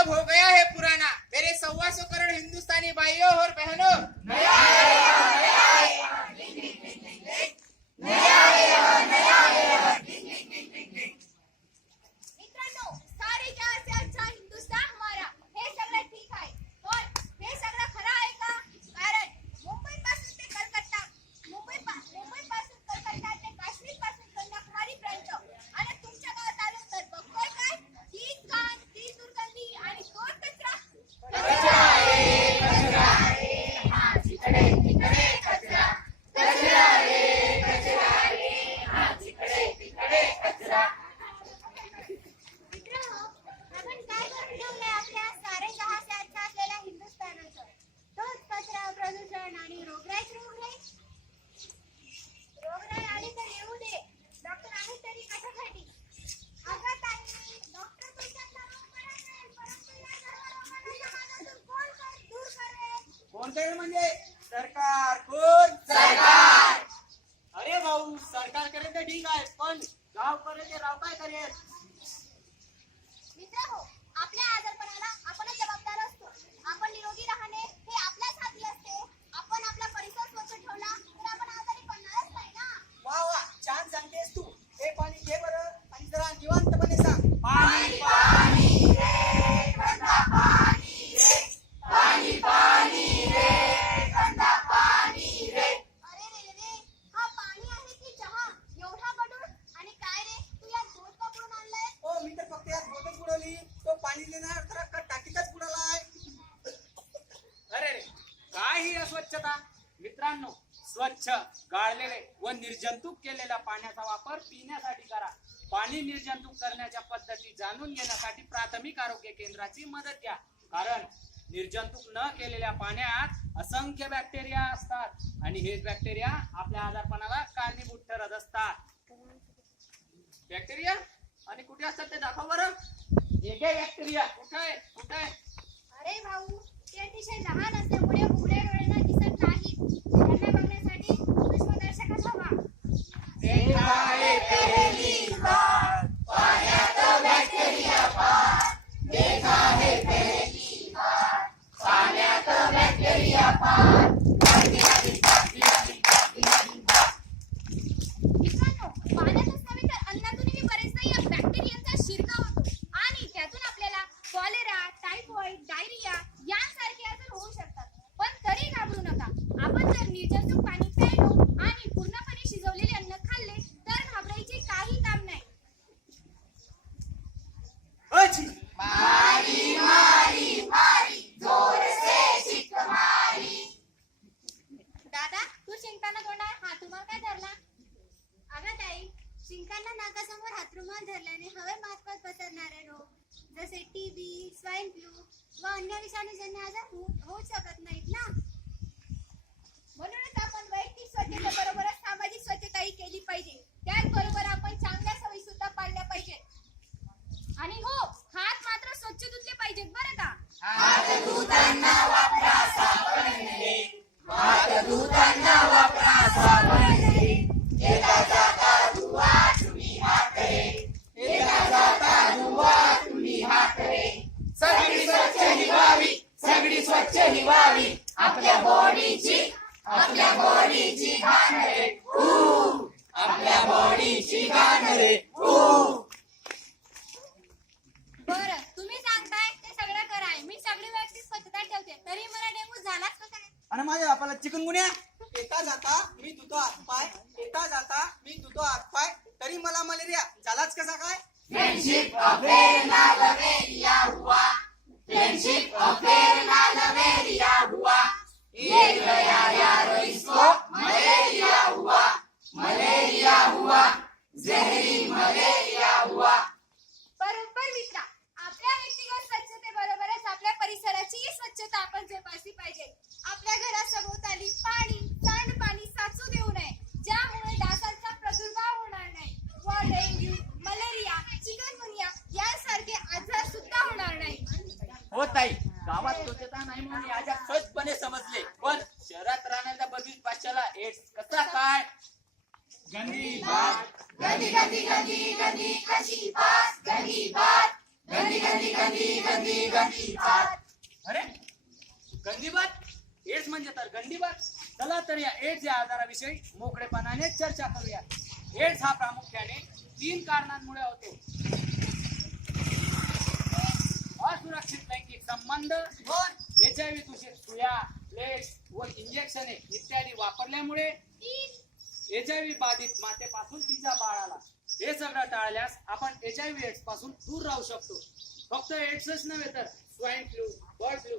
अब हो गया है पुराना। मेरे 125 करोड़ हिंदुस्तानी भाइयों और बहनों, नया आएगा, डिंग डिंग डिंग डिंग डिंग, नया आएगा, डिंग डिंग डिंग डिंग डिंग। मित्रांनो, सारे जहां से अच्छा हिंदुस्तान हमारा, हे सगळं ठीक आहे, पण हे सगळं खरं आहे का? कारण मुंबई पासून ते कलकत्ता, मुंबई पासून कलकत्ता ते काश्मीर पासून कन्याकुमारी पर्यंत, आणि तुमच्या गावात आलो तर बघतोय काय? तीच घाण, तीच दुर्गंधी आणि तोच कचरा. कचरा आहे, हा जिकडे तिकडे कचरा, कचरा आहे, हा जिकडे तिकडे कचरा. मित्रांनो, आपण काय करून ठेवलंय आपल्या सारे जहां से अच्छा असलेल्या हिंदुस्थानाचं? तोच कचरा, प्रदूषण आणि रोगराईच रोगराई. रोगराई आली तर येऊ दे, डॉक्टर आहे तरी कशासाठी? अगं ताई, डॉक्टर पैशांचा रोग बरा करेल, परंतु या सर्व रोगांना समाजातून कोण दूर करेल? कोण करेल म्हणजे सरकार. कोण? सरकार. अरे भाऊ, सरकार करेल तर ठीक आहे, पण गाव करेल ते राव काय करेल? मित्रहो, आपल्या आजारपणाला आपणच जबाबदार असतो. आपण निरोगी राहणे हे आपल्याच हाती असते. आपण आपला परिसर स्वच्छ ठेवला तर आपण आजारी पडणारच नाही ना. वा वा, छान सांगतेस तू. हे पाणी घे बरं आणि जरा निवांतपणे सांग. पाणी पाणी रे, गंदा पाणी रे, पाणी पाणी रे, गंदा पाणी रे. अरे रे रे, हा पाणी आहे की चहा? एवढा गढूळ. आणि काय रे, तू यात दूध का बुडवून आणलंय? हो, मी तर फक्त यात बोटच बुडवली. तो पाणी देणार तर टाकीतच बुडालाय. अरे रे, काय ही अस्वच्छता. मित्रांनो, स्वच्छ, गाळलेले व निर्जंतुक केलेल्या पाण्याचा वापर पिण्यासाठी करा. पाणी निर्जंतुक करण्याच्या पद्धती जाणून घेण्यासाठी प्राथमिक आरोग्य केंद्राची मदत घ्या. कारण निर्जंतुक न केलेल्या पाण्यात असंख्य बॅक्टेरिया असतात आणि हेच बॅक्टेरिया आपल्या आजारपणाला कारणीभूत ठरत असतात. बॅक्टेरिया आणि कुठे असतात ते दाखव बरं. एक बॅक्टेरिया कुठे आहे? कुठे आहे? अरे भाऊ, ते अतिशय लहान असल्यामुळे उघड्या डोळ्यांना दिसत नाहीत. त्यांना बघण्यासाठी सूक्ष्मदर्शकच हवा. देखा है पहली बार, पाण्यात बॅक्टेरिया पार. देखा है पहली बार, पाण्यात बॅक्टेरिया पार. मित्रांनो, पाण्यातच नव्हे तर अन्नातूनही बरेचदा या बॅक्टेरियांचा शिरकाव होतो आणि त्यातून आपल्याला कॉलेरा, टायफॉइड, डायरिया यांसारखे आजार होऊ शकतात. पण तरी घाबरू नका. आपण जर निर्जंतुक पाणी प्यायलो आणि पूर्णपणे शिजवलेले अन्न खाल्ले तर घाबरायचे काही काम नाही. अची. मारी मारी मारी, जोर से चिक मारी. दादा, तू शिंकताना तोंडावर हात रुमाल काय धरला? अगं ताई, शिंकांना नाकासमोर हातरुमाल धरल्याने हवेमार्फत पसरणारे रोग जसे टीबी, स्वाईन फ्लू व अन्य विषाणूजन्य आजार होऊ शकत नाहीत ना. म्हणूनच आपण वैयक्तिक स्वच्छतेबरोबरच सामाजिक स्वच्छताही केली पाहिजे. त्याचबरोबर आपण चांगल्या सवयी सुद्धा पाळल्या पाहिजेत. आणि हो, हात मात्र स्वच्छ धुतले पाहिजेत बरं का. हात धुताना वापरा साबण रे, हात धुताना वापरा साबण रे. येता जाता धुवा तुम्ही हात रे, येता जाता धुवा तुम्ही हात रे. सगळी स्वच्छ ही व्हावी, सगळी स्वच्छ ही व्हावी. आपल्या बॉडीची घाण रे, आपल्या बॉडीची घाण रे. बरं, तुम्ही सांगताय ते सगळं कराय. मी सगळी व्यवस्थित स्वच्छता ठेवते, तरी मला डेंगू झालाच का काय? आणि माझ्या बापाला चिकनगुन्या. येता जाता मी धुतो हातपाय, येता जाता मी धुतो हातपाय, तरी मला मलेरिया झालाच कसा काय? फ्रेंडशिप अफेयर ना लवेरिया हुआ, फ्रेंडशिप अफेयर ना लवेरिया हुआ. ये गया यारो इसको मलेरिया हुआ, मलेरिया हुआ, जहरी मलेरिया हुआ. बरोबर मित्रा, आपल्या व्यक्तिगत स्वच्छतेबरोबरच आपल्या परिसराचीही स्वच्छता आपण जोपासली पाहिजे. आपल्या घरासभोवताली सांडपाणी साचू देऊ नये, ज्यामुळे डासांचा प्रादुर्भाव होणार नाही व डेंग्यू, मलेरिया, चिकनगुनिया यांसारखे आजार सुद्धा होणार नाही. हो ताई, गावात स्वच्छता नाही म्हणून हे आजार सहजपणे समजले, पण शहरात राहणाऱ्या 22,500ला एड्स कसा काय? गंदी बात, गंदी गंदी गंदी गंदी कशी बात, गंदी बात, गंदी गंदी गंदी गंदी गंदी बात. अरे गंदीबात एड्स म्हणजे तर गंदीबात. चला तर या एड्स या आजाराविषयी मोकळेपणाने चर्चा करूया. एड्स हा प्रामुख्याने 3 कारणांमुळे होतो. असुरक्षित लैंगिक संबंध, HIV दूषित सुया, प्लेट्स व इंजेक्शने इत्यादी वापरल्यामुळे, HIV बाधित मातेपासून तिच्या बाळाला. हे सगळं टाळल्यास आपण HIV एड्स पासून दूर राहू शकतो. फक्त एड्सच नव्हे तर स्वाईन फ्लू, बर्ड फ्लू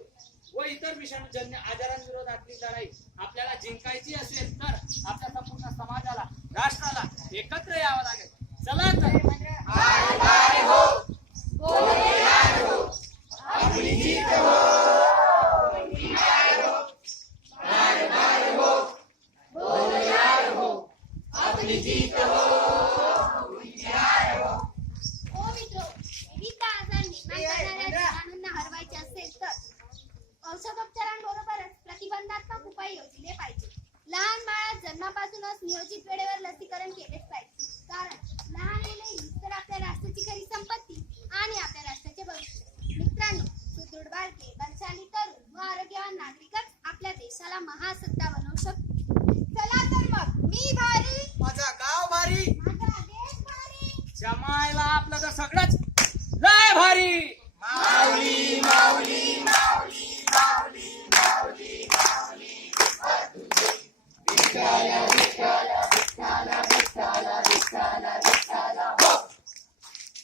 व इतर विषाणूजन्य आजारांविरोधातली लढाई आपल्याला जिंकायची असेल तर आपल्या संपूर्ण समाजाला, राष्ट्राला एकत्र यावं लागेल. चला तर हाय हाय हो, बोलो यार हो, अपनी जीत हो. हाय हाय हो, बोलो यार हो, अपनी जीत हो. ओ मित्रो, विविध आजार निर्माण करणाऱ्या जीवाणूंना हरवायचे असेल तर औषधोपचारांबरोबरच प्रतिबंधात्मक उपाय योजले पाहिजे. लहान बाळा जन्मापासूनच नियोजित वेळेवर लसीकरण केलेच पाहिजे. कारण लहान मुले हीच तर आपल्या राष्ट्राची खरी संपत्ती आणि आपल्या राष्ट्राचे भविष्य. मित्रांनो, सुदृढ बालके, बलशाली तरुण व आरोग्यवान नागरिकच आपल्या देशाला महासत्ता बनवू शकतो. चला तर मग, मी भारी, माझा गाव भारी, माझा देश भारी. जमायला आपलं तर सगळंच लय भारी. माऊली माऊली